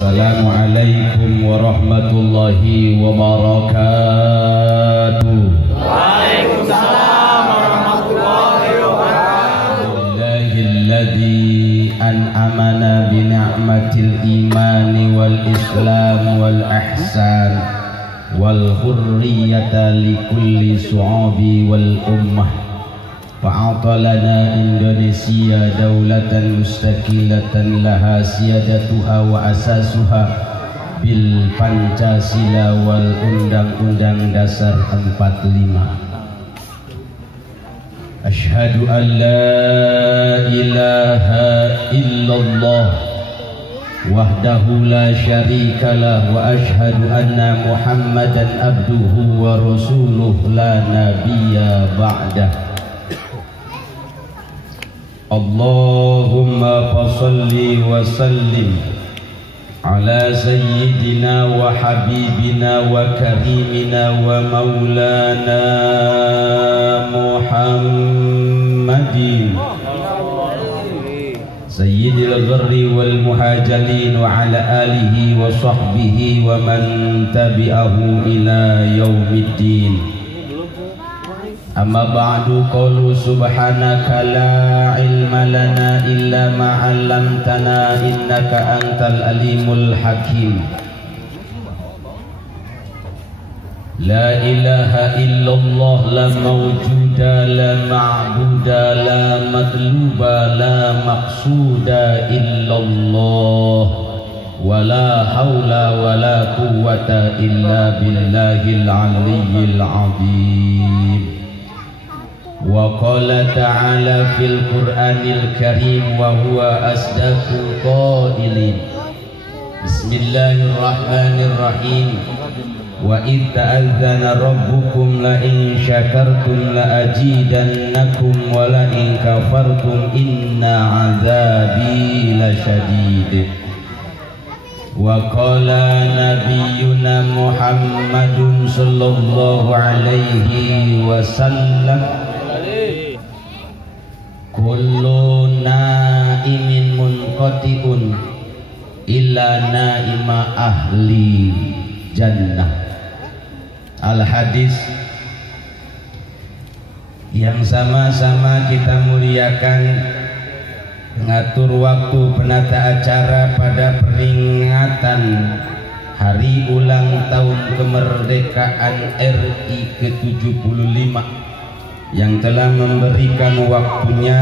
Assalamualaikum warahmatullahi wabarakatuh. Waalaikumsalam warahmatullahi wabarakatuh. Alladzi an'amana bi ni'matil imani wal islam wal ihsan wal hurriyata likulli su'abi wal ummah. Fa'atalana Indonesia daulatan mustaqilatan laha siyadatuha wa asasuha bil Pancasila wal Undang-Undang Dasar 45. Asyhadu an la ilaha illallah wahdahu la syarikalah wa asyhadu anna Muhammadan abduhu wa rasuluh la nabiyya ba'dah. Allahumma fasalli wa sallim ala sayyidina wa habibina wa karimina wa maulana Muhammadin sayyidil gharri wal muhajalin wa ala alihi wa sahbihi wa man tabi'ahu ila yaumiddin. Amma ba'du, qalu subhanaka la ilma lana illa ma 'allamtana innaka antal alimul hakim. La ilaha illallah la mawjuda la ma'buda la matluba la maqsuda illallah wa la hawla wa la quwwata illa billahil aliyyil azim. Wa qala ta'ala fil Qur'anil Karim wa huwa asdaqul qailin. Bismillahirrahmanirrahim. Wa idh ta'adzana rabbukum la in syakartum la azidannakum wa la in kafartum inna 'adzabi lasyadid. Wa qala nabiyyuna Muhammadun sallallahu alaihi wasallam kullu na'imin munqati'un illa na'ima ahli jannah. Al-hadis yang sama-sama kita muliakan, mengatur waktu penata acara pada peringatan hari ulang tahun kemerdekaan RI ke-75 yang telah memberikan waktunya,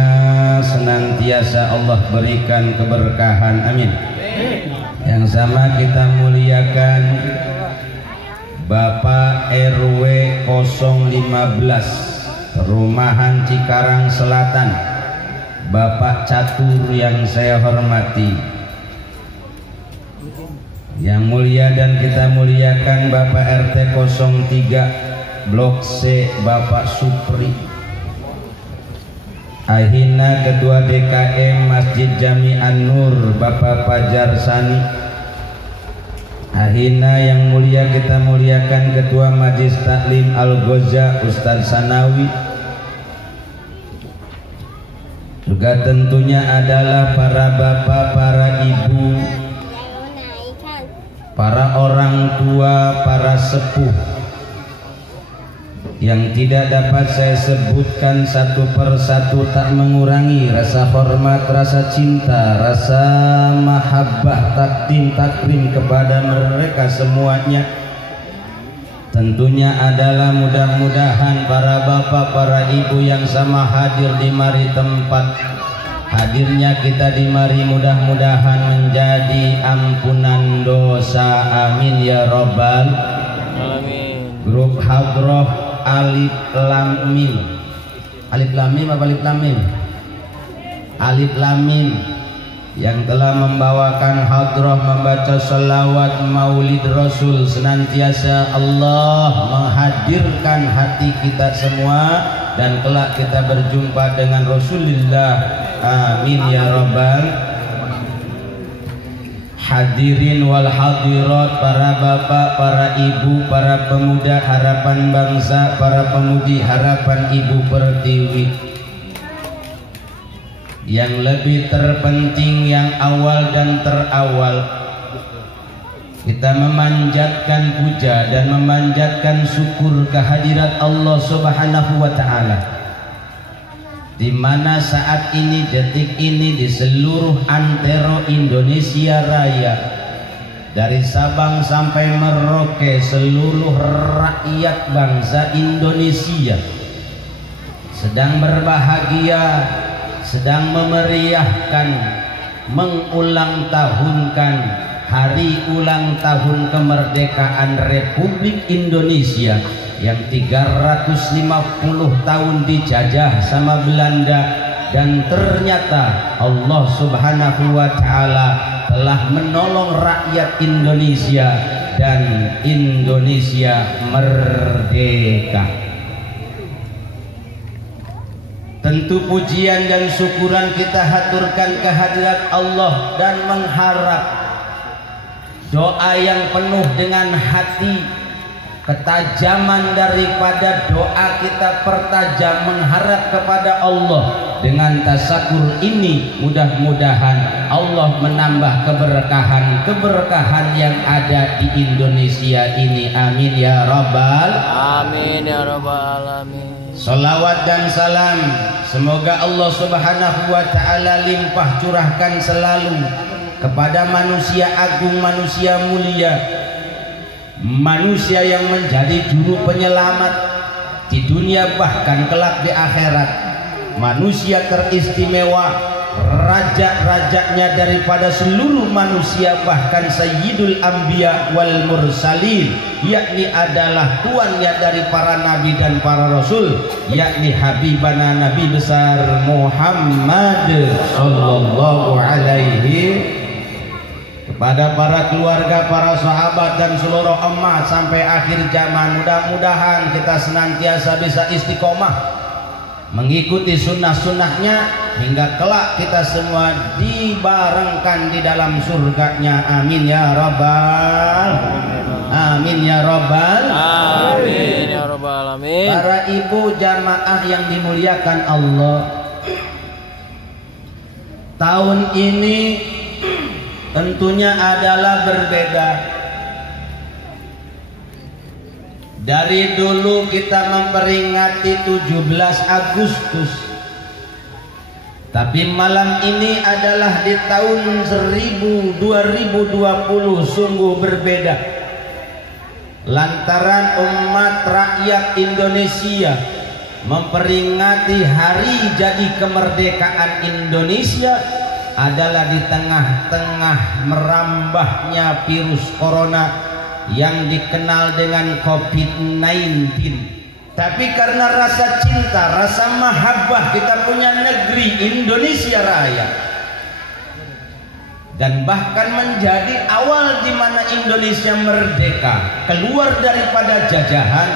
senantiasa Allah berikan keberkahan, amin. Yang sama kita muliakan Bapak RW 015 Perumahan Cikarang Selatan, Bapak Catur yang saya hormati. Yang mulia dan kita muliakan Bapak RT 03 Blok C Bapak Supri, Ahina Ketua DKM Masjid Jami An-Nur Bapak Fajar Sani, Ahina yang mulia kita muliakan Ketua Majlis Taklim Al-Ghoza Ustadz Sanawi. Juga tentunya adalah para bapak, para ibu, para orang tua, para sepuh yang tidak dapat saya sebutkan satu persatu, tak mengurangi rasa hormat, rasa cinta, rasa mahabbah, takdim kepada mereka semuanya. Tentunya adalah mudah-mudahan para bapak, para ibu yang sama hadir di mari tempat hadirnya kita di mari, mudah-mudahan menjadi ampunan dosa, amin ya robbal alamin. Grup Hadroh Alif Lam Mim. Alif Lam Mim apa Alif Lam Mim? Alif Lam Mim yang telah membawakan hadroh membaca salawat maulid Rasul, senantiasa Allah menghadirkan hati kita semua dan kelak kita berjumpa dengan Rasulullah, amin ya rabbal. Hadirin wal hadirat, para bapak, para ibu, para pemuda harapan bangsa, para pemudi harapan Ibu Pertiwi. Yang lebih terpenting, yang awal dan terawal, kita memanjatkan puja dan memanjatkan syukur kehadirat Allah Subhanahu wa Ta'ala, di mana saat ini, detik ini, di seluruh antero Indonesia Raya, dari Sabang sampai Merauke, seluruh rakyat bangsa Indonesia sedang berbahagia, sedang memeriahkan, mengulang tahunkan hari ulang tahun kemerdekaan Republik Indonesia yang 350 tahun dijajah sama Belanda. Dan ternyata Allah Subhanahu wa Ta'ala telah menolong rakyat Indonesia dan Indonesia merdeka. Tentu pujian dan syukuran kita haturkan kehadirat Allah dan mengharap doa yang penuh dengan hati, ketajaman daripada doa kita pertajam mengharap kepada Allah. Dengan tasakur ini mudah-mudahan Allah menambah keberkahan yang ada di Indonesia ini. Amin ya rabbal Amin ya rabbal alamin. Salawat dan salam semoga Allah Subhanahu wa Ta'ala limpah curahkan selalu kepada manusia agung, manusia mulia, manusia yang menjadi juru penyelamat di dunia bahkan kelak di akhirat, manusia teristimewa, raja-rajanya daripada seluruh manusia, bahkan Sayyidul Anbiya wal Mursalin, yakni adalah tuannya dari para nabi dan para rasul, yakni Habibana Nabi besar Muhammad sallallahu alaihi, kepada para keluarga, para sahabat dan seluruh umat sampai akhir zaman. Mudah-mudahan kita senantiasa bisa istiqomah mengikuti sunnah-sunnahnya hingga kelak kita semua dibarengkan di dalam surganya. Amin ya rabbal amin ya rabbal Amin ya rabbal alamin. Para ibu jamaah yang dimuliakan Allah, tahun ini tentunya adalah berbeda. Dari dulu kita memperingati 17 Agustus, tapi malam ini adalah di tahun 2020 sungguh berbeda. Lantaran umat rakyat Indonesia memperingati hari jadi kemerdekaan Indonesia adalah di tengah-tengah merambahnya virus corona yang dikenal dengan COVID-19. Tapi karena rasa cinta, rasa mahabbah kita punya negeri Indonesia Raya, dan bahkan menjadi awal di mana Indonesia merdeka keluar daripada jajahan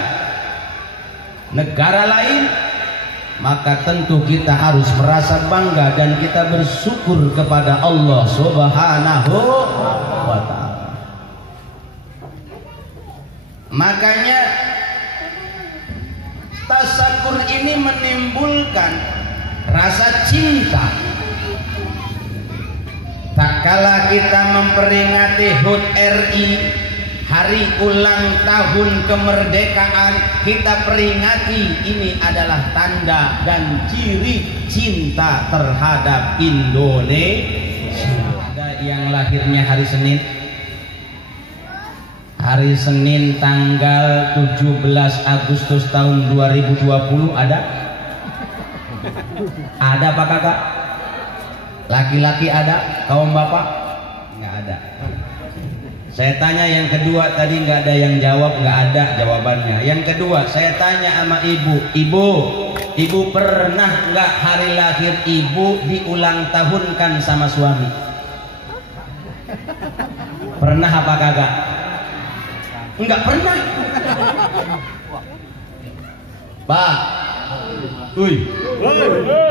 negara lain, maka tentu kita harus merasa bangga dan kita bersyukur kepada Allah Subhanahu wa Ta'ala. Makanya tasakur ini menimbulkan rasa cinta. Tak kala kita memperingati HUT RI, hari ulang tahun kemerdekaan, kita peringati ini adalah tanda dan ciri cinta terhadap Indonesia. Ada yang lahirnya hari Senin, hari Senin tanggal 17 Agustus tahun 2020 ada? Ada Pak Kakak? Laki-laki ada? Kaum bapak? Nggak ada. Saya tanya yang kedua tadi nggak ada yang jawab, nggak ada jawabannya. Yang kedua saya tanya sama ibu, ibu pernah nggak hari lahir ibu diulang tahunkan sama suami? Pernah apa kagak? Enggak pernah. Pak,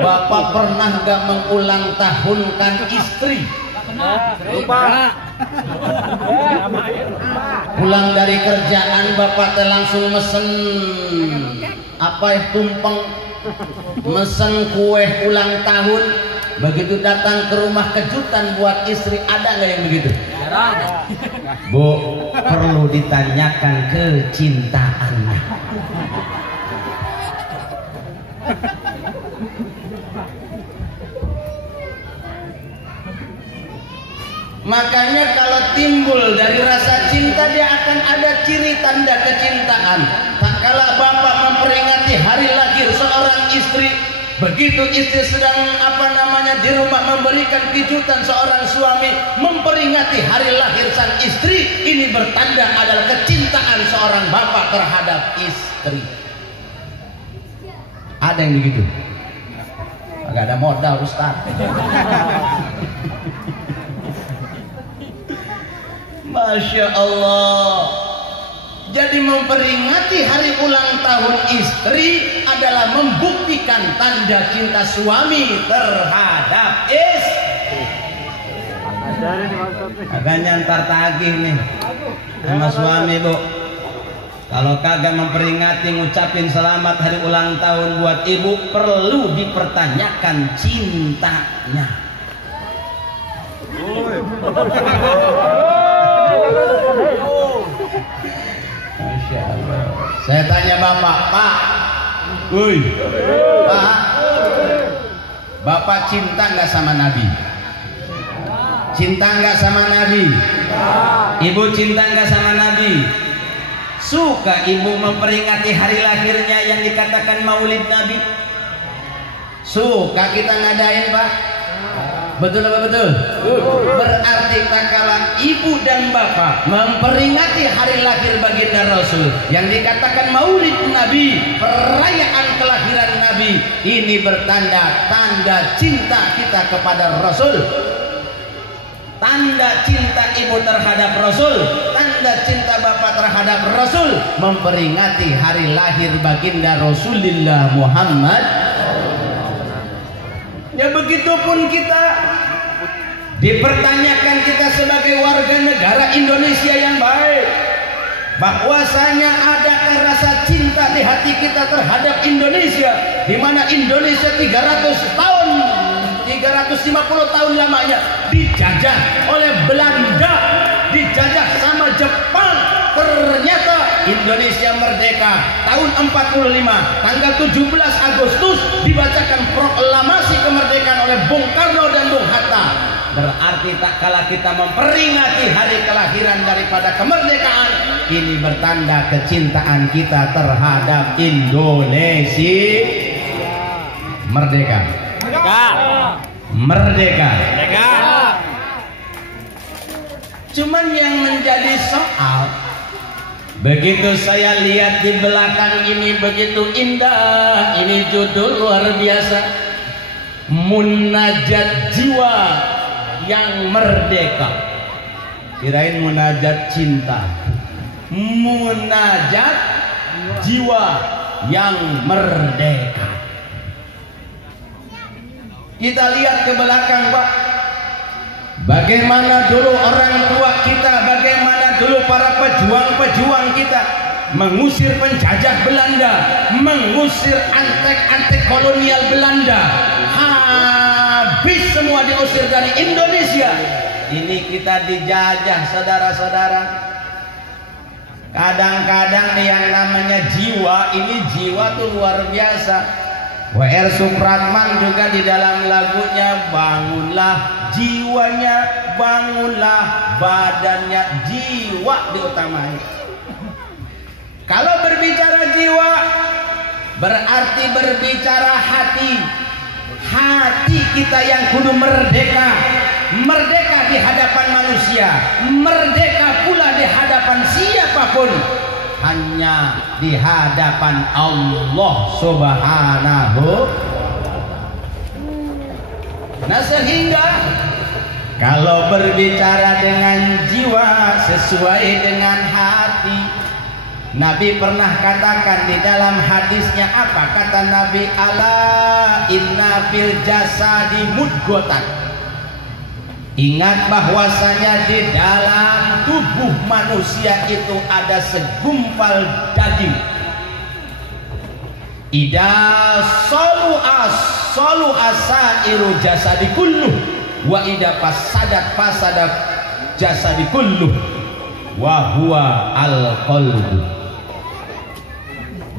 Bapak pernah enggak mengulang tahunkan istri? Lupa. Pulang dari kerjaan Bapak langsung mesen apa tumpeng, mesen kue ulang tahun, begitu datang ke rumah kejutan buat istri, ada nggak yang begitu? Jarang. Bu, perlu ditanyakan kecintaannya. Makanya kalau timbul dari rasa cinta, dia akan ada ciri tanda kecintaan. Tak kala bapak memperingati hari lahir seorang istri, begitu istri sedang di rumah memberikan kejutan, seorang suami memperingati hari lahir sang istri, ini bertanda adalah kecintaan seorang bapak terhadap istri. Ada yang begitu? Agak ada modal, Ustaz. Masya Allah. Jadi memperingati hari ulang tahun istri adalah membuktikan tanda cinta suami terhadap istri. Makanya ntar tagih nih sama suami, Bu. Kalau kagak memperingati ngucapin selamat hari ulang tahun buat ibu, perlu dipertanyakan cintanya. Masya Allah. Saya tanya bapak, Pak, Pak, bapak cinta nggak sama Nabi? Cinta nggak sama Nabi? Ibu cinta nggak sama Nabi? Suka ibu memperingati hari lahirnya yang dikatakan Maulid Nabi? Suka kita ngadain, Pak? Betul apa betul? Berarti tak kala ibu dan bapak memperingati hari lahir baginda Rasul yang dikatakan Maulid Nabi, perayaan kelahiran Nabi, ini bertanda tanda cinta kita kepada Rasul, tanda cinta ibu terhadap Rasul, tanda cinta bapak terhadap Rasul, memperingati hari lahir baginda Rasulullah Muhammad. Ya begitupun kita, dipertanyakan kita sebagai warga negara Indonesia yang baik, bahwasanya adakah rasa cinta di hati kita terhadap Indonesia, di mana Indonesia 350 tahun lamanya dijajah oleh Belanda, dijajah sama Jepang. Ternyata Indonesia merdeka tahun 45, tanggal 17 Agustus dibacakan proklamasi kemerdekaan oleh Bung Karno dan Bung Hatta. Berarti tak kala kita memperingati hari kelahiran daripada kemerdekaan, ini bertanda kecintaan kita terhadap Indonesia. Merdeka. Merdeka. Cuman yang menjadi soal, begitu saya lihat di belakang ini begitu indah, ini judul luar biasa, Munajat Jiwa yang Merdeka. Kirain munajat cinta, munajat jiwa yang merdeka. Kita lihat ke belakang, Pak, bagaimana dulu orang tua kita, bagaimana dulu para pejuang-pejuang kita mengusir penjajah Belanda, mengusir antek-antek kolonial Belanda, habis semua diusir dari Indonesia. Ini kita dijajah, saudara-saudara. Kadang-kadang yang namanya jiwa, ini jiwa tuh luar biasa. W.R. Supratman juga di dalam lagunya, bangunlah jiwanya, bangunlah badannya, jiwa diutamai. Kalau berbicara jiwa, berarti berbicara hati. Hati kita yang kudu merdeka, merdeka di hadapan manusia, merdeka pula di hadapan siapapun, hanya di hadapan Allah Subhanahu. Nah, sehingga kalau berbicara dengan jiwa sesuai dengan hati, Nabi pernah katakan di dalam hadisnya, apa kata Nabi? Ala inna fil jasadi mudghatan. Ingat bahwasanya di dalam tubuh manusia itu ada segumpal daging. Ida solu'as solu asairu jasadi kulluh wa ida fasadat jasadi kulluh wa huwa al-qalbu.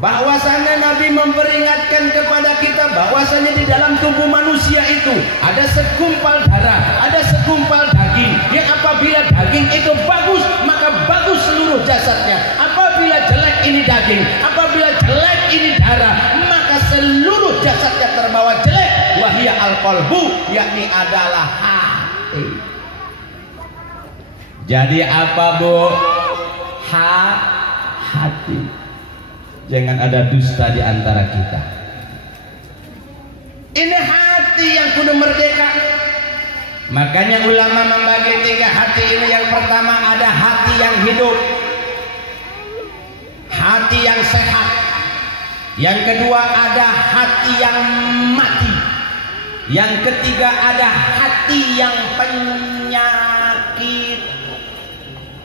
Bahwasanya Nabi memperingatkan kepada kita bahwasanya di dalam tubuh manusia itu ada segumpal darah, ada segumpal daging, yang apabila daging itu bagus maka bagus seluruh jasadnya, apabila jelek ini daging, apabila jelek ini darah, maka seluruh jasadnya terbawa jelek. Wahia al-qalbu, yakni adalah hati. Jadi apa Bu? Hati. Jangan ada dusta di antara kita. Ini hati yang kudu merdeka. Makanya ulama membagi 3 hati ini. Yang pertama ada hati yang hidup, hati yang sehat. Yang kedua ada hati yang mati. Yang ketiga ada hati yang penyakit.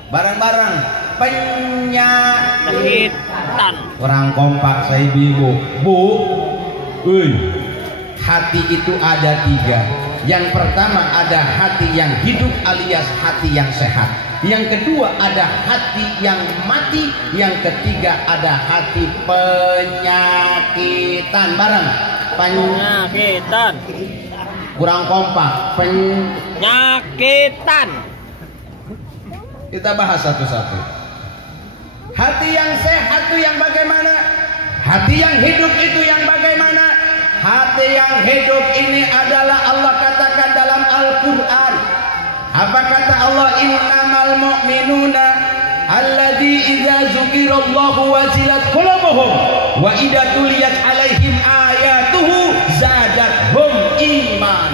Barang-barang penyakitan. Kurang kompak saya bingung. Bu, hati itu ada 3. Yang pertama ada hati yang hidup alias hati yang sehat. Yang kedua ada hati yang mati. Yang ketiga ada hati penyakitan. Barang penyakitan. Kurang kompak. Penyakitan. Kita bahas satu-satu. Hati yang sehat itu yang bagaimana? Hati yang hidup itu yang bagaimana? Hati yang hidup ini adalah Allah katakan dalam Al-Quran. Apa kata Allah? Innamal mu'minuna alladzi idza dzukirallahu wajilat qulubuhum wa idza tuliyat alaihim ayatuhu zadathum iman.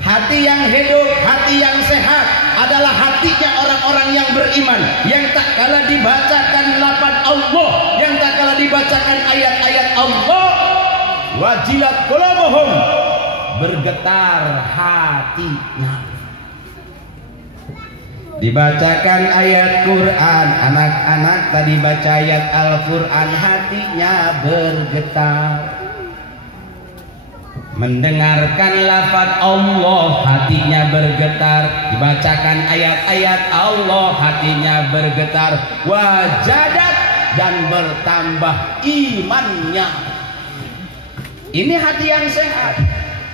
Hati yang hidup, hati yang sehat adalah hatinya orang-orang yang beriman, yang tak kala dibacakan lafaz Allah, yang tak kala dibacakan ayat-ayat Allah, wajilat qulubuhum, bergetar hatinya. Dibacakan ayat Quran, anak-anak tadi baca ayat Al-Quran, hatinya bergetar. Mendengarkan lafaz Allah, hatinya bergetar. Dibacakan ayat-ayat Allah, hatinya bergetar. Wajadat, dan bertambah imannya. Ini hati yang sehat.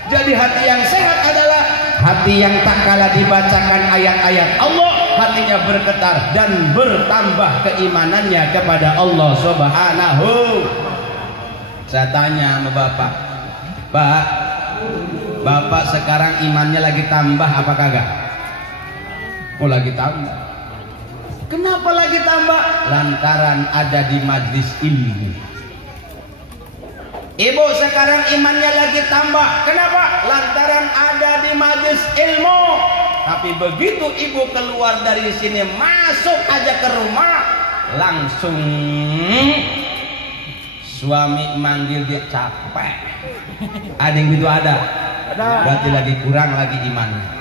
Jadi hati yang sehat adalah hati yang tak kala dibacakan ayat-ayat Allah, hatinya bergetar dan bertambah keimanannya kepada Allah Subhanahu. Saya tanya sama Bapak, Pak, Bapak sekarang imannya lagi tambah apa kagak? Oh, lagi tambah. Kenapa lagi tambah? Lantaran ada di majlis ilmu. Ibu sekarang imannya lagi tambah. Kenapa? Lantaran ada di majlis ilmu. Tapi begitu ibu keluar dari sini, masuk aja ke rumah, langsung suami manggil dia capek. Ada yang gitu ada? Berarti lagi kurang lagi imannya.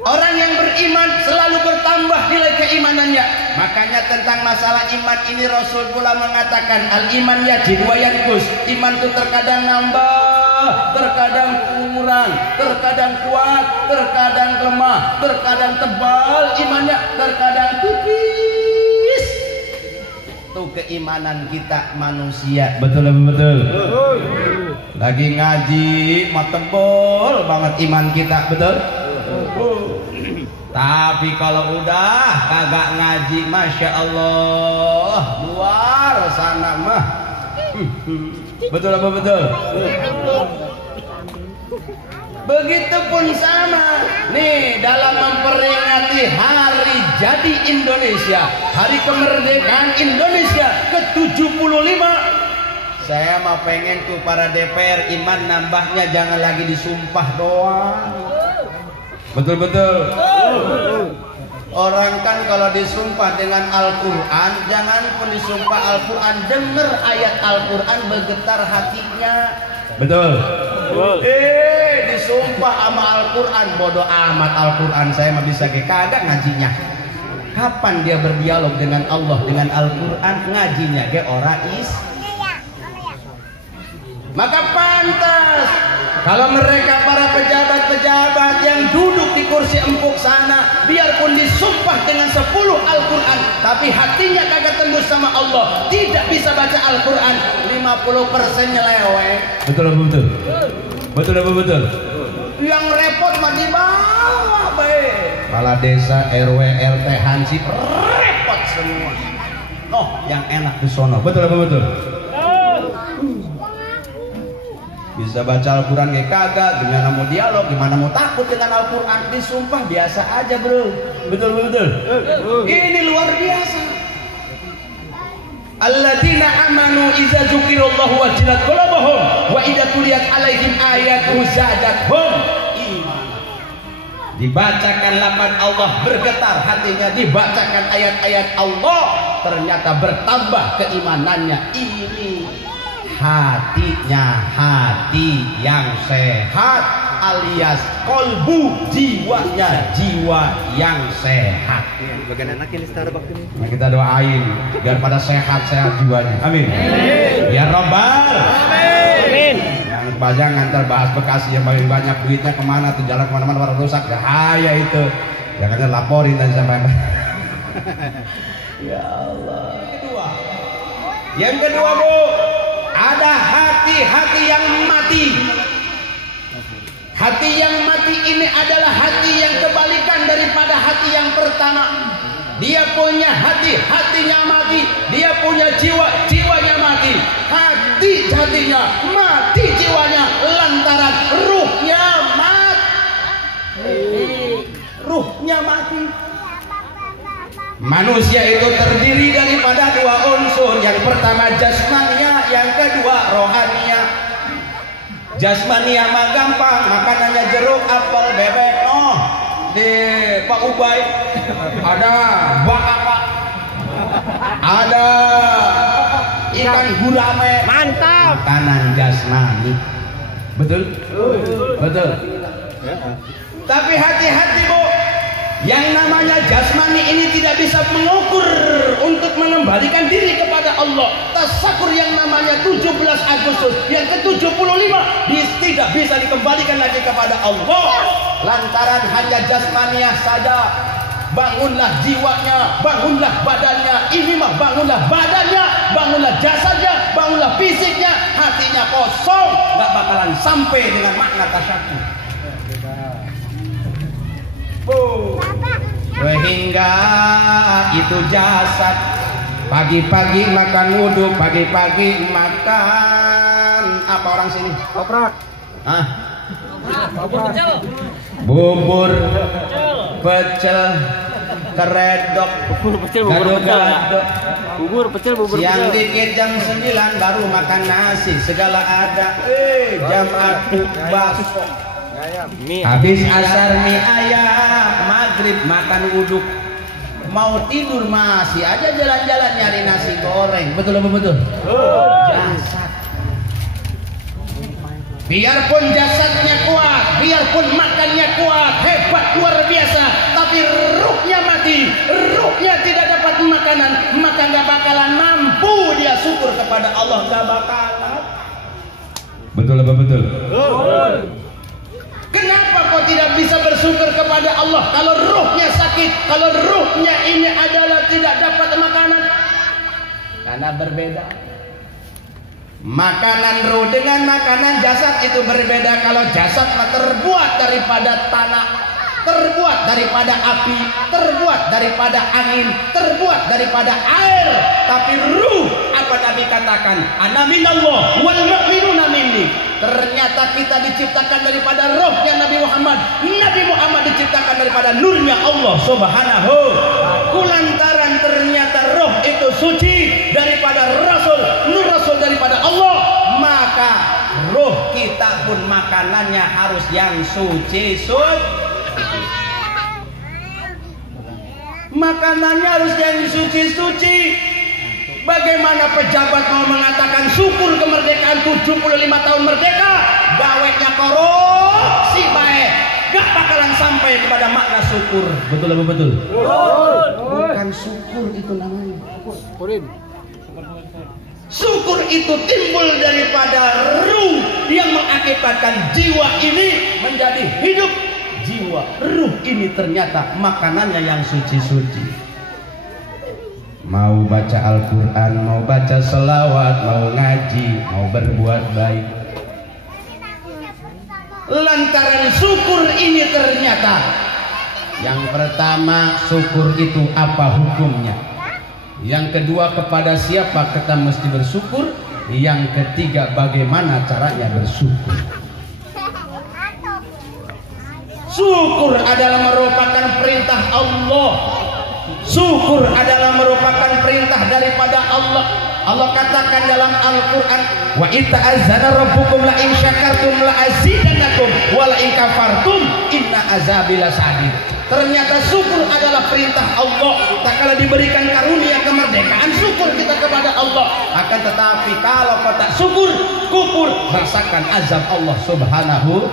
Orang yang beriman selalu bertambah nilai keimanannya. Makanya tentang masalah iman ini Rasul pula mengatakan al-iman yazid wa yanqus. Iman itu terkadang nambah, terkadang kurang, terkadang kuat, terkadang lemah, terkadang tebal imannya, terkadang tipis. Itu keimanan kita manusia. Betul apa betul? Lagi ngaji mah tebal banget iman kita, betul? Tapi kalau udah kagak ngaji, Masya Allah, luar sana mah. Betul apa betul? Begitupun sama nih dalam memperingati hari jadi Indonesia, hari kemerdekaan Indonesia ke-75. Saya mah pengen tuh para DPR iman nambahnya jangan lagi disumpah doang. Betul-betul. Orang kan kalau disumpah dengan Al-Quran, jangan pun disumpah Al-Quran, dengar ayat Al-Quran bergetar hatinya. Betul. Disumpah sama Al-Quran, bodoh amat Al-Quran, saya mah bisa kagak ngajinya. Kapan dia berdialog dengan Allah dengan Al-Quran? Ngajinya ge ora is. Maka pantas kalau mereka para pejabat-pejabat yang duduk di kursi empuk sana, biarpun disumpah dengan 10 Al-Quran, tapi hatinya kagak tembus sama Allah, tidak bisa baca Al-Quran, 50% nyeleweng. Betul apa betul? Betul apa betul? Yang repot mah di bawah, baik. Kepala desa, RW, RT, hansip, repot semua. Oh, yang enak di sono. Betul apa betul? Bisa baca Al-Quran kayak kagak, gimana mau dialog, gimana mau takut dengan Al-Quran, disumpah biasa aja bro. Betul betul. Ini luar biasa. Alladzina amanu idza dzukirallahu wajilat qulubuhum wa idza tuliyat alaihim ayatuhu zadatuhum imana. Dibacakan lafaz Allah bergetar hatinya, dibacakan ayat-ayat Allah ternyata bertambah keimanannya. Ini hatinya, hati yang sehat alias kolbu, jiwanya jiwa yang sehat. Bagian enak ini Starbucks ini. Nah, kita doain biar pada sehat-sehat jiwanya. Amin. Ya Rabbal. Amin. Yang bajang ngantar bahas Bekasi yang paling banyak duitnya kemana tuh, jalan kemana-mana orang rusak, bahaya itu. Jangan laporin dan sampai. Ya Allah. Yang kedua Bu, ada hati-hati yang mati. Hati yang mati ini adalah hati yang kebalikan daripada hati yang pertama. Dia punya hati, hatinya mati. Dia punya jiwa, jiwanya mati. Hatinya mati, jiwanya lantaran ruhnya mati. Ruhnya mati. Manusia itu terdiri daripada 2 unsur. Yang pertama jasmania, yang kedua rohania. Jasmania mah gampang, makanannya jeruk, apel, bebek. Oh, di Pak Ubay ada bakaka, ada ikan gurame. Mantap. Makanan jasmani. Betul? Betul. Tapi hati-hati Bu, yang namanya jasmani ini tidak bisa mengukur untuk mengembalikan diri kepada Allah. Tasakur yang namanya 17 Agustus yang ke-75 tidak bisa dikembalikan lagi kepada Allah. Lantaran hanya jasmaniah saja. Bangunlah jiwanya, bangunlah badannya. Ini mah bangunlah badannya, bangunlah jasadnya, bangunlah fisiknya. Hatinya kosong, gak bakalan sampai dengan makna tasakur. Sehingga itu jasad pagi-pagi makan wudhu, pagi-pagi makan apa orang sini? Toprak. Ah. Bubur, pecel, keredok, gado-gado. Bubur pecel, bubur pecel. Siang dikit jam 9 baru makan nasi, segala ada. Jam aku bakso. Habis asar mie ayam, maghrib makan uduk, mau tidur masih aja jalan-jalan nyari nasi goreng. Betul apa betul? Jasad. Biarpun jasadnya kuat, biarpun makannya kuat, hebat luar biasa, tapi ruhnya mati, ruhnya tidak dapat makanan, maka gak bakalan mampu dia syukur kepada Allah, gak bakalan. Betul apa betul? Betul. Kenapa kau tidak bisa bersyukur kepada Allah kalau ruhnya sakit, kalau ruhnya ini adalah tidak dapat makanan? Karena berbeda. Makanan ruh dengan makanan jasad itu berbeda. Kalau jasad terbuat daripada tanah, terbuat daripada api, terbuat daripada angin, terbuat daripada air. Tapi ruh, apa Nabi katakan? Ana minallah wal mu'minuna minni. Ternyata kita diciptakan daripada rohnya Nabi Muhammad. Nabi Muhammad diciptakan daripada nurnya Allah Subhanahu. Kulantaran ternyata roh itu suci daripada Rasul, nur Rasul daripada Allah, maka roh kita pun makanannya harus yang suci. Makanannya harus yang suci-suci. Bagaimana pejabat mau mengatakan syukur kemerdekaan 75 tahun merdeka, gaweknya korupsi baik, gak bakalan sampai kepada makna syukur. Betul apa betul? Bukan syukur itu namanya. Syukur itu timbul daripada ruh yang mengakibatkan jiwa ini menjadi hidup. Jiwa, ruh ini ternyata makanannya yang suci-suci. Mau baca Al-Quran, mau baca selawat, mau ngaji, mau berbuat baik. Lantaran syukur ini ternyata, yang pertama, syukur itu apa hukumnya? Yang kedua, kepada siapa kita mesti bersyukur? Yang ketiga, bagaimana caranya bersyukur? Syukur adalah merupakan perintah Allah. Syukur adalah merupakan perintah daripada Allah. Allah katakan dalam Al-Quran, wa ita'azzana rabbukum la in syakartum la azidannakum wa la in kafartum inna azabi lasadid. Ternyata syukur adalah perintah Allah. Tak kala diberikan karunia kemerdekaan, syukur kita kepada Allah. Akan tetapi kalau kau tak syukur, kufur, rasakan azab Allah subhanahu.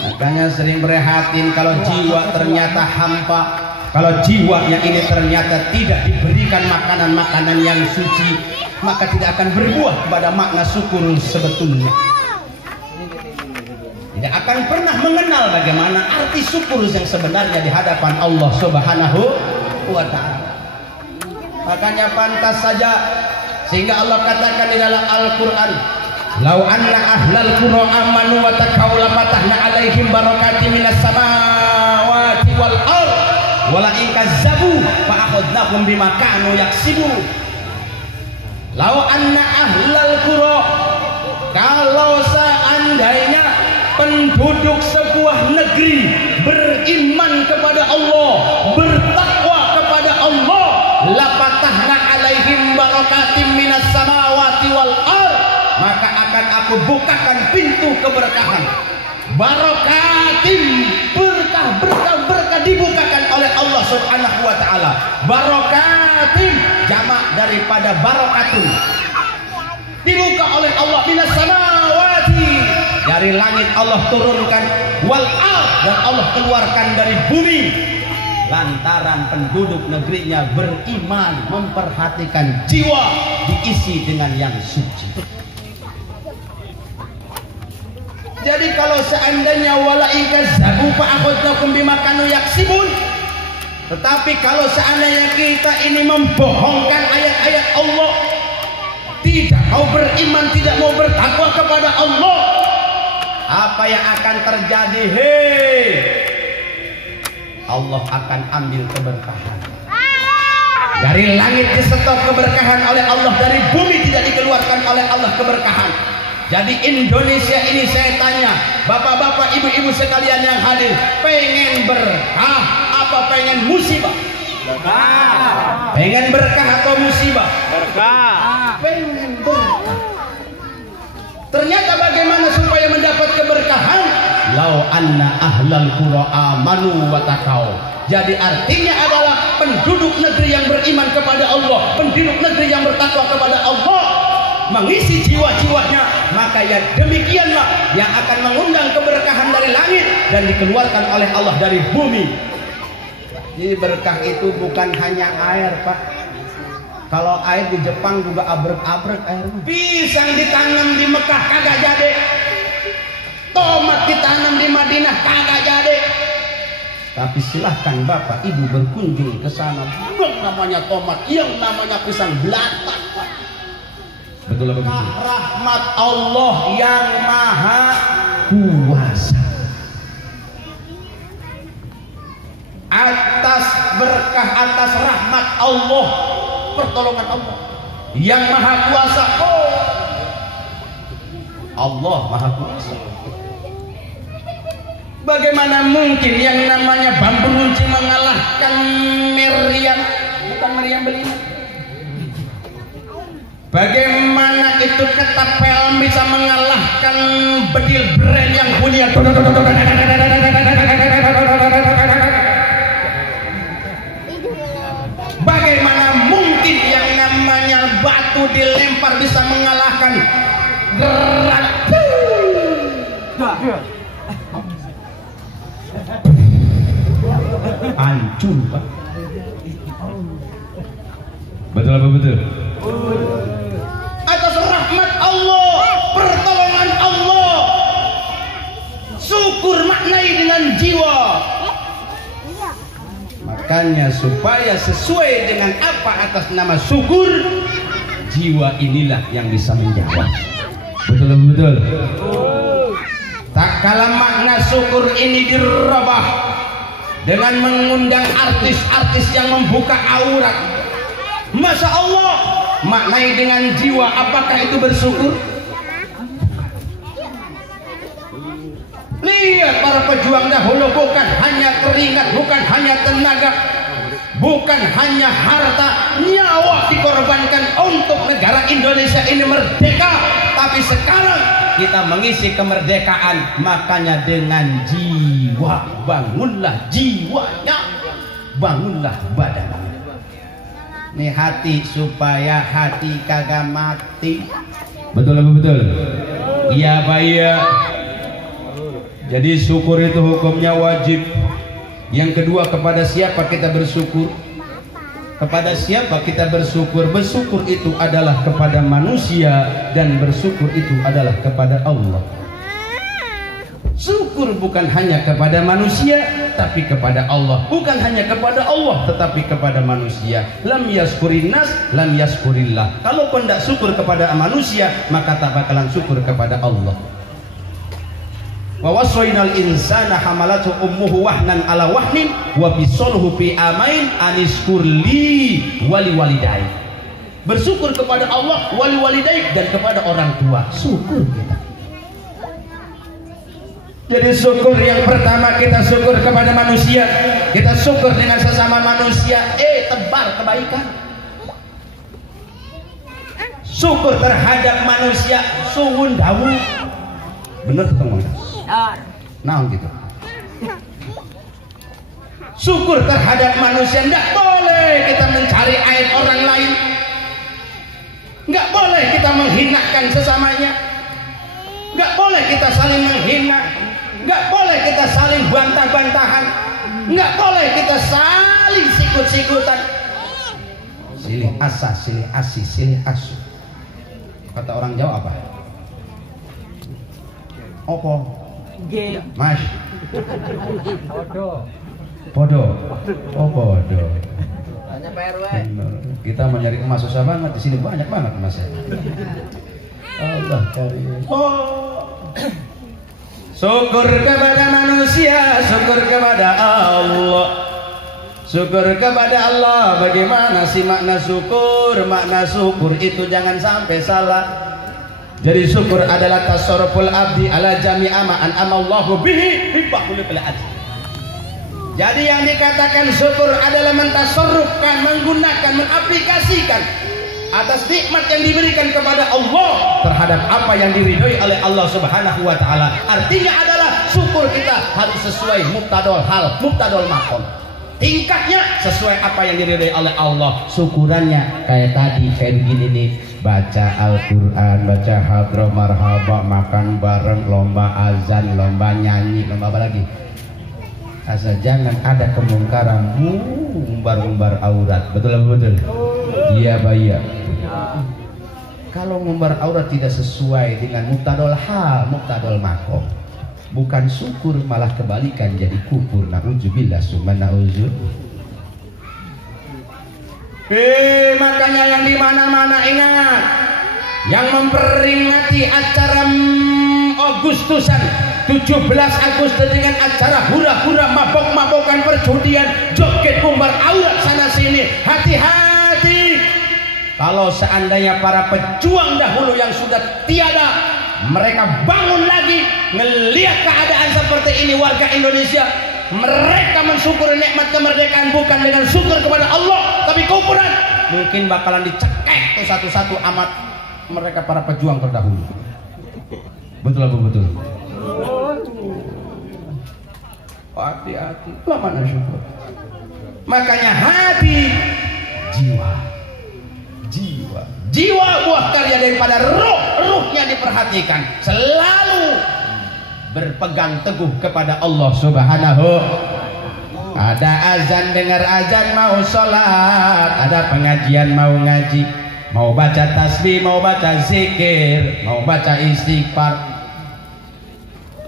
Makanya sering prihatin kalau jiwa ternyata hampa, kalau jiwanya ini ternyata tidak diberikan makanan-makanan yang suci, maka tidak akan berbuah kepada makna syukur sebetulnya. Tidak akan pernah mengenal bagaimana arti syukur yang sebenarnya di hadapan Allah subhanahu wa ta'ala. Makanya pantas saja sehingga Allah katakan di dalam Al-Quran, lau anna ahlal qura amanu wa taqaw la fatahna alaihim barakatin minas samawati wal ard wala in kazzabu fa akhadnahum bima kanu yaksibun. Lau anna ahlal qura, kalau seandainya penduduk sebuah negeri beriman kepada Allah, bertakwa kepada Allah, la fatahna alaihim barakatin minas samawati wal ard, maka akan aku bukakan pintu keberkahan. Barakatin, berkah dibukakan oleh Allah subhanahu wa ta'ala. Barakatin jamak daripada barakatun, dibuka oleh Allah minas samawati, dari langit Allah turunkan, wal ard, dan Allah keluarkan dari bumi. Lantaran penduduk negerinya beriman, memperhatikan jiwa diisi dengan yang suci. Jadi kalau seandainya wala ikazzabu fa akhadnakum bima kanu yaksibun, tetapi kalau seandainya kita ini membohongkan ayat-ayat Allah, tidak mau beriman, tidak mau bertakwa kepada Allah, apa yang akan terjadi? Hei, Allah akan ambil keberkahan. Dari langit disetok keberkahan oleh Allah, dari bumi tidak dikeluarkan oleh Allah keberkahan. Jadi Indonesia ini saya tanya, bapak-bapak, ibu-ibu sekalian yang hadir, pengen berkah apa pengen musibah? Berkah. Pengen berkah atau musibah? Berkah. Pengen berkah. Ternyata bagaimana supaya mendapat keberkahan? Lau anna ahlal qura amanu wa taqaw. Jadi artinya adalah penduduk negeri yang beriman kepada Allah, penduduk negeri yang bertakwa kepada Allah, mengisi jiwa-jiwanya, maka ya demikianlah yang akan mengundang keberkahan dari langit dan dikeluarkan oleh Allah dari bumi. Jadi berkah itu bukan hanya air, Pak. Kalau air di Jepang juga abrek-abrek air. Pisang ditanam di Mekah kagak jadi. Tomat ditanam di Madinah kagak jadi. Tapi silahkan Bapak Ibu berkunjung ke sana, yang namanya tomat, yang namanya pisang belatak, Pak. Betul apa betul? Rahmat Allah yang maha kuasa. Atas berkah, atas rahmat Allah, pertolongan Allah yang maha kuasa. Oh, Allah maha kuasa. Bagaimana mungkin yang namanya bambu runcing mengalahkan meriam? Bukan meriam belina. Bagaimana itu ketapel bisa mengalahkan bedil brand yang punya? Bagaimana mungkin yang namanya batu dilempar bisa mengalahkan gerak? Hancur, Pak. Betul apa betul? Atas rahmat Allah, pertolongan Allah. Syukur maknai dengan jiwa. Makanya supaya sesuai dengan apa atas nama syukur, jiwa inilah yang bisa menjawab. Betul apa betul? Tak kala makna syukur ini dirubah dengan mengundang artis-artis yang membuka aurat. Masya Allah, maknai dengan jiwa, apakah itu bersyukur? Lihat para pejuang dahulu, bukan hanya keringat, bukan hanya tenaga, bukan hanya harta, nyawa dikorbankan untuk negara Indonesia ini merdeka. Tapi sekarang kita mengisi kemerdekaan, makanya dengan jiwa. Bangunlah jiwanya, bangunlah badan. Nih hati, supaya hati kagak mati. Betul apa betul? Iya Pak, iya. Jadi syukur itu hukumnya wajib. Yang kedua, kepada siapa kita bersyukur? Kepada siapa kita bersyukur? Bersyukur itu adalah kepada manusia, dan bersyukur itu adalah kepada Allah. Syukur bukan hanya kepada manusia, tapi kepada Allah. Bukan hanya kepada Allah, tetapi kepada manusia. Lam yaskurin nas, lam yaskurillah. Kalau kau tidak syukur kepada manusia, maka tak bakalan syukur kepada Allah. Wa wasainal insana hamalatu ummuhu wahnan ala wahnin wa bisalhu fi amain aniskurli wali walidai. Bersyukur kepada Allah, wali walidai, dan kepada orang tua. Syukur kita. Jadi syukur yang pertama, kita syukur kepada manusia. Kita syukur dengan sesama manusia, tebar kebaikan. Syukur terhadap manusia, suwun dawu. Bener tuh teman. Nah gitu. Syukur terhadap manusia, tidak boleh kita mencari aib orang lain, nggak boleh kita menghinakan sesamanya, nggak boleh kita saling menghina, nggak boleh kita saling bantah-bantahan, nggak boleh kita saling sikut-sikutan. Silih asa, silih asi, silih asu. Kata orang Jawa apa? Opo? Mas. Podo. Oh podo. Tanya Pak RW. Kita mencari emas susah banget, di sini banyak banget emasnya. Allah karim. Syukur kepada manusia, syukur kepada Allah. Syukur kepada Allah. Bagaimana sih makna syukur? Makna syukur itu jangan sampai salah. Jadi syukur adalah tasarruful abdi ala jami'a ma an'amallahu bihi hibbahul abdi. Jadi yang dikatakan syukur adalah mentasarrufkan, menggunakan, mengaplikasikan atas nikmat yang diberikan kepada Allah terhadap apa yang diridhoi oleh Allah Subhanahu wa taala. Artinya adalah syukur kita harus sesuai muqtadul hal, muqtadul maqam. Tingkatnya sesuai apa yang diridhoi oleh Allah. Syukurannya kayak tadi, kayak begini nih. Baca Al-Quran, baca hadroh marhaba, makan bareng, lomba azan, lomba nyanyi, lomba apa lagi? Asal jangan ada kemungkaran, ngumbar-ngumbar aurat. Betul apa betul? Iya Pak, iya. Kalau ngumbar aurat tidak sesuai dengan muqtadul hal, muqtadul makom, bukan syukur, malah kebalikan jadi kufur. Na'udzubillah summa na'udzubillah. Makanya yang di mana-mana ingat, yang memperingati acara Agustusan 17 Agustus dengan acara hura-hura, mabok-mabokan, perjudian, joget, umbar aurat sana sini, hati-hati. Kalau seandainya para pejuang dahulu yang sudah tiada, mereka bangun lagi ngelihat keadaan seperti ini, warga Indonesia, mereka mensyukuri nikmat kemerdekaan bukan dengan syukur kepada Allah tapi kufuran, mungkin bakalan dicekek tuh satu-satu amat mereka para pejuang terdahulu. Betul apa betul? Hati-hati, mana syukur. Makanya hati, jiwa buah karya daripada ruhnya diperhatikan, selalu berpegang teguh kepada Allah Subhanahu. Ada azan dengar azan mau sholat, ada pengajian mau ngaji, mau baca tasbih, mau baca zikir, mau baca istighfar,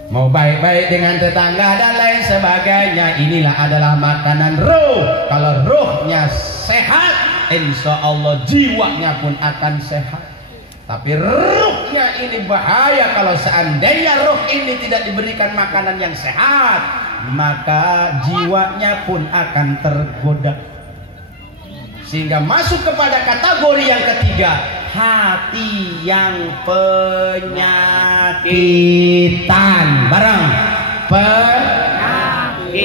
mau baik-baik dengan tetangga dan lain sebagainya. Inilah adalah makanan ruh. Kalau ruhnya sehat, insya Allah jiwanya pun akan sehat. Tapi ruhnya ini bahaya. Kalau seandainya ruh ini tidak diberikan makanan yang sehat, maka jiwanya pun akan tergoda, sehingga masuk kepada kategori yang ketiga, hati yang penyakitan. Barang penyakitan.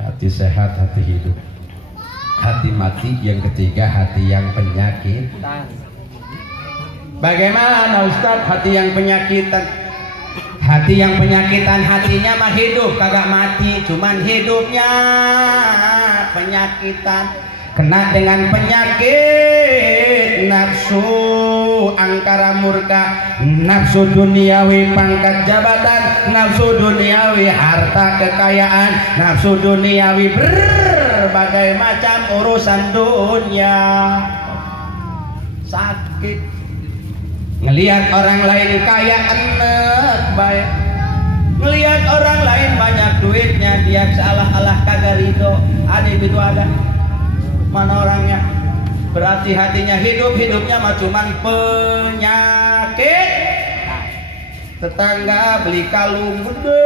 Hati sehat, hati hidup. Hati mati yang ketiga, hati yang penyakitan. Bagaimana Ustaz hati yang penyakitan? Hati yang penyakitan, hatinya mah hidup, kagak mati, cuman hidupnya penyakitan. Kena dengan penyakit nafsu angkara murka, nafsu duniawi pangkat jabatan, nafsu duniawi harta kekayaan, nafsu duniawi berbagai macam urusan dunia. Sakit ngelihat orang lain kaya, enak baik. Ngelihat orang lain banyak duitnya, dia salah-alah kagak ridho. Ada itu ada. Mana orangnya? Berarti hatinya hidup, hidupnya mah cuman penyakit. Tetangga beli kalung gede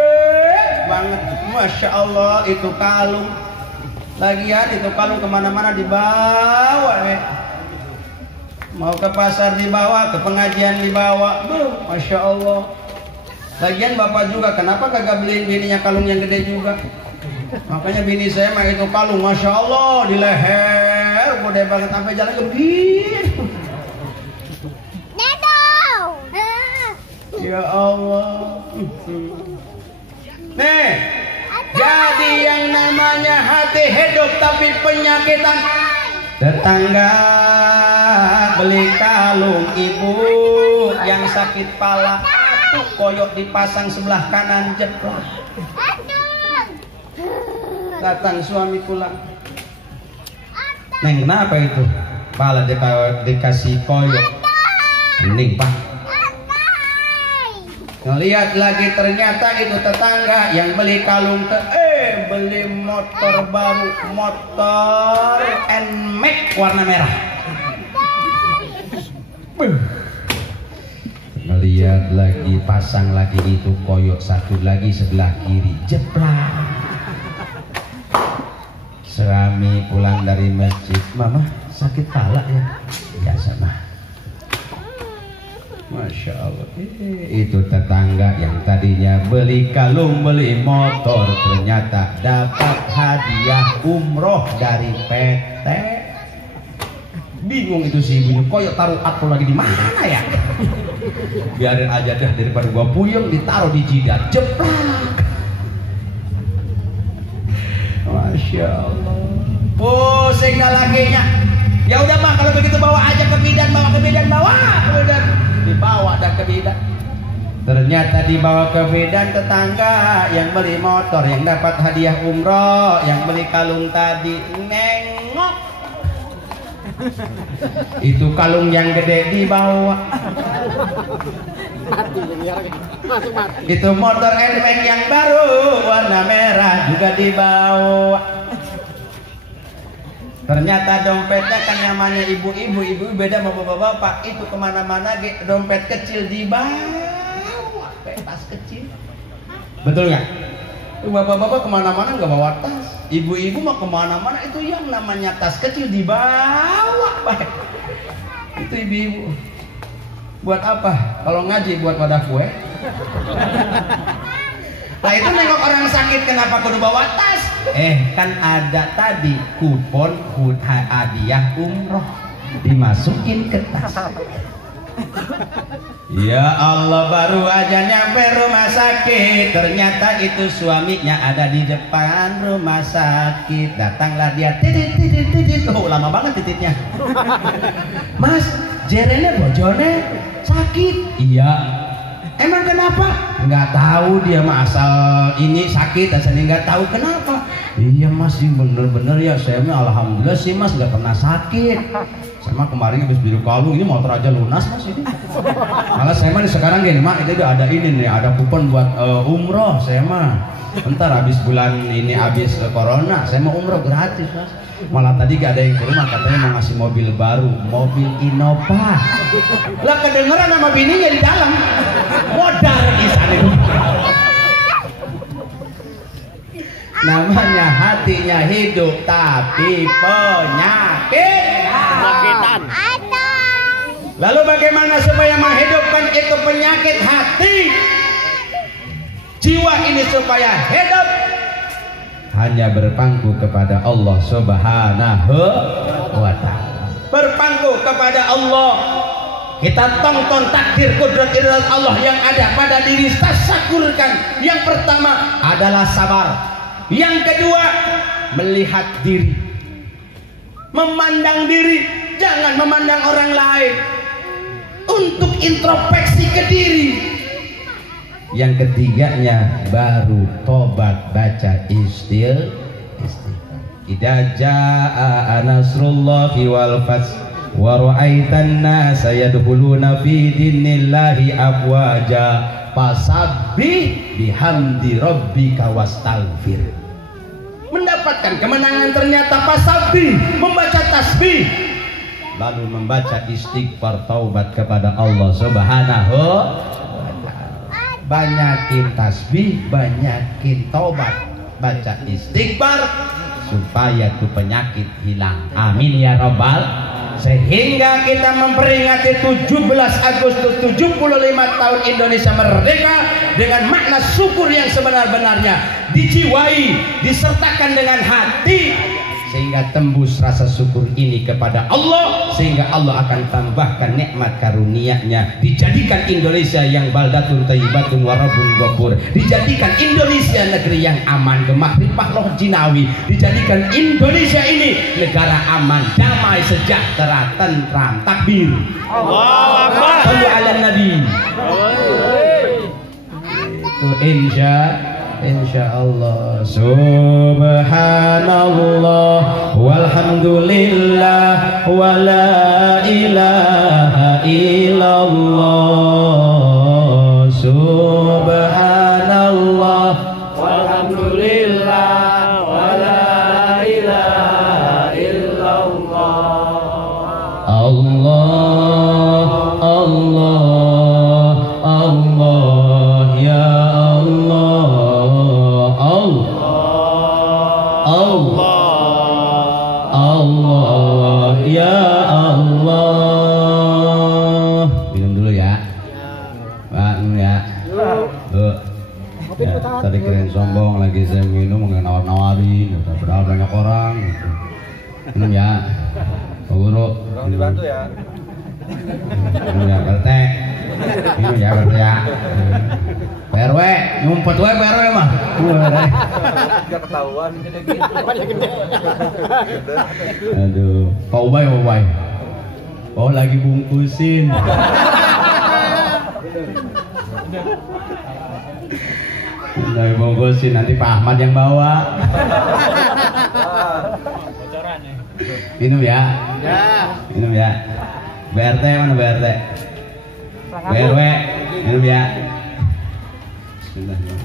banget, masya Allah itu kalung. Lagian itu kalung kemana-mana dibawa, mau ke pasar dibawa, ke pengajian dibawa, masya Allah. Lagian bapak juga, kenapa kagak beliin bininya kalung yang gede juga? Makanya bini saya mah itu kalung, masya Allah, di leher, gede banget sampai jalan gede. Ya Allah. Nih, jadi yang namanya hati hidup tapi penyakitan. Tetangga beli kalung ibu yang sakit pala, atuh koyok dipasang sebelah kanan jeplak. Datang suami pulang, Neng kenapa itu? Pala dikasih koyok. Hening pak. Ngelihat lagi ternyata itu tetangga yang beli kalung beli motor baru, motor NMAX warna merah. Ngelihat lagi, pasang lagi itu koyok satu lagi sebelah kiri, jeplak. Suami pulang dari masjid, mama sakit pala ya? Biasa mah. Masya Allah. Itu tetangga yang tadinya beli kalung, beli motor, ternyata dapat hadiah umroh dari PT. Bingung itu si ibu, koyok taruh aku lagi di mana ya? Biarin aja dah, daripada gua puyeng ditaruh di jidat, jeplak. Masya Allah. Pusing dah lakinya. Ya udah mah kalau begitu bawa aja ke bidan, bawa ke bidan, bawa ke bidan. Dibawa dah ke bidan. Ternyata dibawa ke bidan tetangga yang beli motor, yang dapat hadiah umroh, yang beli kalung tadi, nengok itu kalung yang gede dibawa. Itu motor NMAX yang baru warna merah juga dibawa. Ternyata dompetnya kan namanya ibu-ibu beda sama bapak-bapak. Itu kemana-mana dompet kecil dibawa, tas kecil. Betul nggak? Bapak-bapak kemana-mana nggak bawa tas. Ibu-ibu mah kemana-mana itu yang namanya tas kecil dibawa. Itu ibu-ibu. Buat apa? Kalau ngaji buat wadah kue. Nah itu nengok orang sakit kenapa kudu bawa tas? Kan ada tadi kupon hadiah umroh dimasukin ke tas. Ya Allah, baru aja nyampe rumah sakit, ternyata itu suaminya ada di depan rumah sakit. Datanglah dia, titit. Oh lama banget tititnya. Mas, jerene bojone sakit. Iya. Emang kenapa? nggak tahu dia mah asal ini sakit asalnya nggak tahu kenapa. Iya mas, bener-bener ya saya mah alhamdulillah sih mas nggak pernah sakit. Saya mah kemarin habis biru kalung ini motor aja lunas mas ini. Malah saya mah sekarang gini mak itu ada ini nih, ada kupon buat umroh saya mah. Ntar habis bulan ini habis corona saya mau umroh gratis mas. Malah tadi gak ada yang ke rumah katanya mau ngasih mobil baru, mobil Innova. Lah kedengeran sama bininya di dalam modal di sana. Namanya hatinya hidup tapi penyakit. Lalu bagaimana supaya menghidupkan itu penyakit hati? Jiwa ini supaya hidup hanya berpangku kepada Allah Subhanahu wa ta'ala. Berpangku kepada Allah. Kita tonton takdir kudrat iradat Allah yang ada pada diri, tasakurkan. Yang pertama adalah sabar. Yang kedua melihat diri, memandang diri, jangan memandang orang lain. Untuk introspeksi ke diri. Yang ketiganya baru tobat, baca istighfar. Idza jaa nasrullahi wal fath wa ra'aitan nasa yadkhuluna fi dinillahi afwaja fasabbih bihamdi rabbika wastaghfir. Mendapatkan kemenangan ternyata fasabbih, membaca tasbih, lalu membaca istighfar, taubat kepada Allah Subhanahu. Banyakin tasbih, banyakin taubat, baca istighfar supaya tuh penyakit hilang. Amin ya rabbal. Sehingga kita memperingati 17 Agustus 75 tahun Indonesia merdeka dengan makna syukur yang sebenar-benarnya, dijiwai, disertakan dengan hati, sehingga tembus rasa syukur ini kepada Allah, sehingga Allah akan tambahkan nikmat karunia-Nya. Dijadikan Indonesia yang baldatun thayyibatun wa rabbun ghafur. Dijadikan Indonesia negeri yang aman, gemah ripah roh jinawi. Dijadikan Indonesia ini negara aman, damai, sejahtera, tentram. Takbir. Allahu Akbar. Shallu ala Nabi. Itu insyaallah. Subhanallah walhamdulillah wa la ilaha illallah. Subhanallah walhamdulillah wa la ilaha illallah. Allah Allah Allah ya Allah ya Allah. Minum dulu ya Pak, minum ya. Ya, tadi keren sombong lagi saya minum nggak nawar-nawarin, padahal banyak orang gitu. Minum ya Pak Guru, Dibantu ya. minum ya RT, minum ya RT ya. PRW, ngumpet we PRW mah. Gak ketahuan. Aduh, Pak Ubay. Oh lagi bungkusin. Lagi bungkusin, nanti Pak Ahmad yang bawa. Minum ya. Minum ya. BRT mana BRT? BRW, minum ya.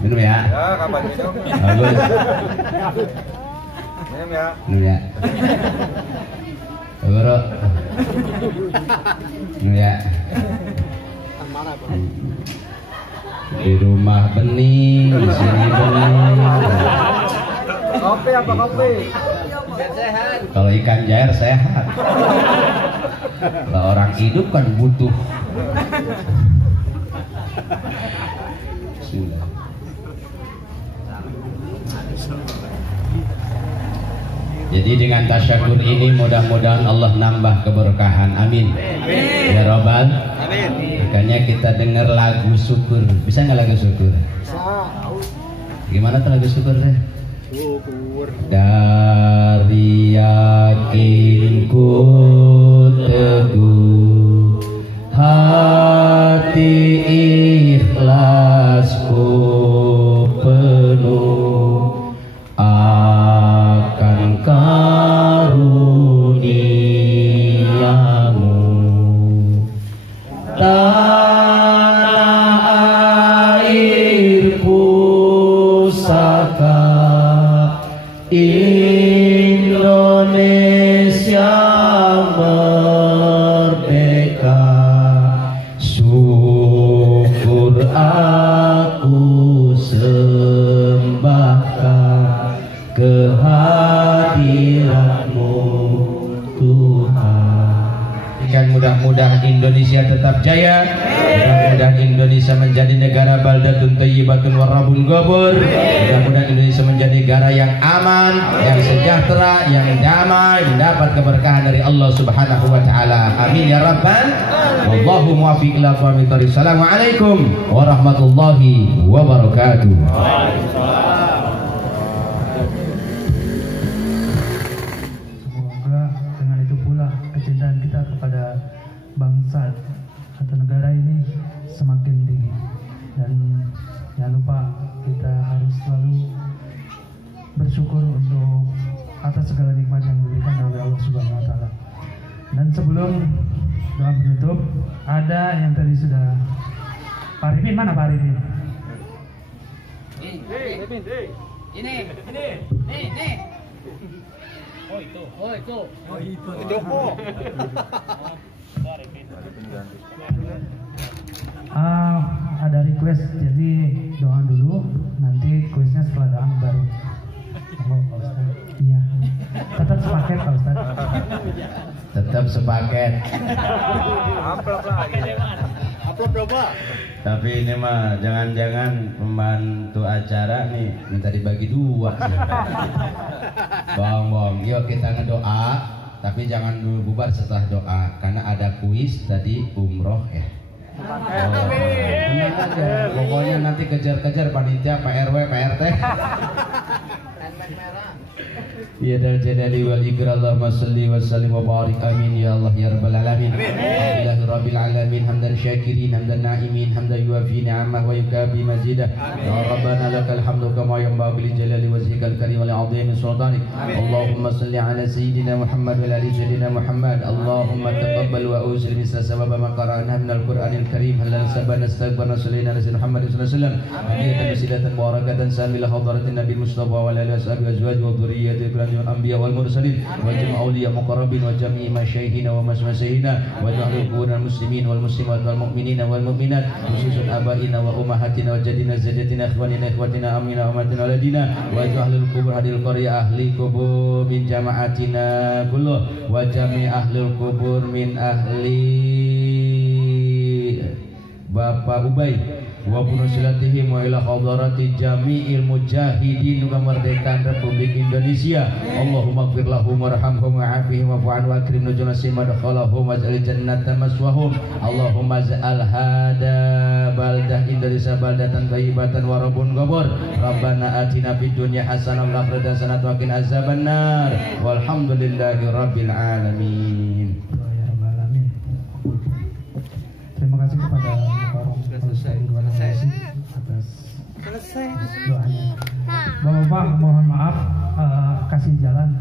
Minum ya. Ya, kapan minum? Bagus. Minum ya. Minum ya. Guru. Minum ya. Di rumah bening, di sini bening. Kopi apa kopi? Biar sehat. Kalau ikan jair sehat. Kalau orang hidup kan butuh. Jadi dengan tasyakur ini mudah-mudahan Allah nambah keberkahan. Amin. Ya Rabbal. Amin. Makanya kita dengar lagu syukur. Bisa nggak lagu syukur? Bisa. Gimana tuh lagu syukur deh? Syukur. Dari yakinku teguh, hati ikhlasku Indonesia merdeka, syukur aku sembahkan kehadiratmu Tuhan. Dan mudah-mudahan Indonesia tetap jaya, mudah-mudahan Indonesia menjadi negara baldatun thayyibatun warabun ghabur, mudah-mudahan Indonesia menjadi negara yang aman, yang sejahtera, yang damai, mendapat keberkahan dari Allah Subhanahu wa taala. Amin ya rabbal wallahu muwaffiq ila aqwamit thoriq. Assalamualaikum warahmatullahi wabarakatuh. Semoga dengan itu pula kecintaan kita kepada bangsa atau negara ini semakin tinggi, dan jangan lupa kita harus selalu bersyukur untuk atas segala nikmat yang diberikan oleh Allah Subhanahu wa taala. Dan sebelum doa penutup, ada yang tadi sudah Pak Arifin, mana Pak Arifin? Ini. Oh itu. Ada request, jadi doa dulu, nanti kuisnya setelah doa baru. Oh, Pak Ustaz. Iya. Tetap sepaket Pak Ustaz. Tetap sepaket. Amplop lagi. Upload coba. Tapi ini mah jangan-jangan pembantu acara nih minta dibagi dua sih. Bohong. Yuk kita ngedoa, tapi jangan dulu bubar setelah doa, karena ada kuis tadi umroh ya. Tenang aja, pokoknya nanti kejar-kejar panitia, Pak RW, Pak RT. Ya dal jalali wal ikram, Allahumma shalli wa sallim wa barik, amin ya Allah ya rabbal alamin. Alhamdulillahi rabbil alamin, hamdan syakirin, hamdan na'imin, hamdan yuwafi ni'amah wa yukafi mazidah. Ya rabbana lakal hamdu kama yanbaghi li jalali wajhikal karim wa li 'azimi sultanik. Allahumma shalli ala sayyidina Muhammad wa ala ali sayyidina Muhammad. Allahumma taqabbal wa usri misla sababa ma qara'na minal Qur'anil karim. Halal sabana astaghfirna sallallahu alaihi Muhammad sallallahu alaihi wasallam. Hadiyatan wasilatan mubarakatan samila hadratin Nabi Mustafa wa ala alihi washabihi azwaj wa dhurriyyati الأنبياء والمرسلين وجميع أولياء مقربين وجميع مشايخنا ومشايخنا واجعل قبور المسلمين والمسلمات والمؤمنين والمؤمنات خصوصا آبائنا وأمهاتنا وجدنا زوجاتنا إخواننا إخواتنا أمنا وأمتنا ولدنا واجعل القبور هذه القرية أهل قبور من جماعتنا كله وجميع أهل القبور من أهل Bapak Ubay wa bunusilatihim wa ila hadarati jami'il mujahidin kemerdekaan Republik Indonesia. Allahumma gfir lahum warhamhum wa'afihim wa'fu anhum wa akrim nujulan simadkhalahum waj'al jannata maswahum. Allahumma ja'al hada baldah Indonesia baldatan thayyibatan wa rabbun ghabur. Rabbana atina fid dunya hasanah wa fil akhirati hasanah wa qina azabannar. Walhamdulillahi rabbil alamin. Terima kasih kepada atas doanya. Bapak-bapak mohon maaf kasih jalan